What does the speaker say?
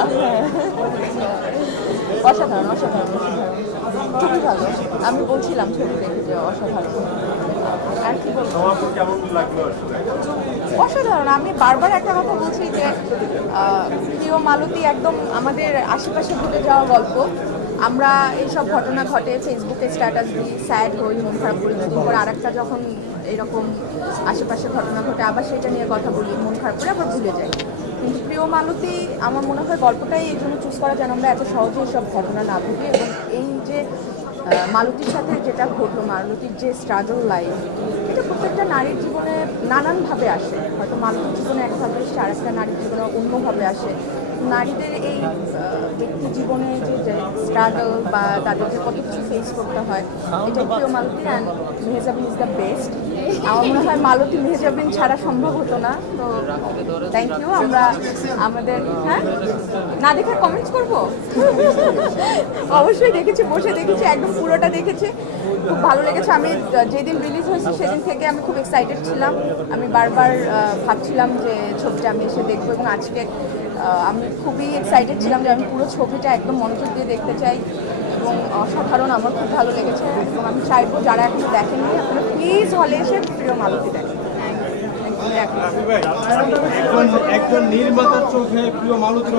আচ্ছা অসাধারণ অসাধারণ অসাধারণ খুবই ভালো। আমি বলছিলাম ছবি দেখে যে অসাধারণ। আর কি বলবো, অসাধারণ। আমি বারবার একটা কথা বলছি যে প্রিয় মালতী একদম আমাদের আশেপাশে ঘটে যাওয়া গল্প। আমরা এইসব ঘটনা ঘটে ফেসবুকে স্ট্যাটাস দিই, স্যাড হই, মন খারাপ করি, দুদিন পর আরেকটা যখন এরকম আশেপাশে ঘটনা ঘটে আবার সেটা নিয়ে কথা বলি, মন খারাপ করে আবার ভুলে যাই। কিন্তু প্রিয় মালতী আমার মনে হয় গল্পটাই এই জন্য চুজ করা যেন আমরা এত সহজে এইসব ঘটনা না ভুগি। এবং এই যে মালতীর সাথে যেটা ঘটলো, মালতীর যে স্ট্রাগল লাইফ, এটা প্রত্যেকটা নারীর জীবনে নানানভাবে আসে। হয়তো মালতীর জীবনে একভাবে এসছে, আরেকটা নারীর জীবনে অন্যভাবে আসে। নারীদের এই ব্যক্তি জীবনে যে স্ট্রাগল বা তাদের যে কত কিছু ফেস করতে হয়, এটাই প্রিয় Malati. And Mehjabin is the best. আমার মনে হয় মালতী মেহজাবিন ছাড়া সম্ভব হতো না। তো থ্যাংক ইউ। আমরা আমাদের হ্যাঁ না দেখে কমেন্টস করবো অবশ্যই দেখেছি, বসে দেখেছি, একদম পুরোটা দেখেছি, খুব ভালো লেগেছে। আমি যেদিন রিলিজ হয়েছে সেদিন থেকে আমি খুব এক্সাইটেড ছিলাম। আমি বারবার ভাবছিলাম যে ছবিটা আমি এসে দেখবো, এবং আজকে আমি খুবই এক্সাইটেড ছিলাম যে আমি পুরো ছবিটা একদম মনোযোগ দিয়ে দেখতে চাই। এবং অসাধারণ, আমার খুব ভালো লেগেছে। এবং আমি চাইবো যারা এখনো দেখেননি আপনারা প্লিজ হলে এসে প্রিয় মালতী দেখেন। একজন নির্মাতার চোখে প্রিয় মালতীর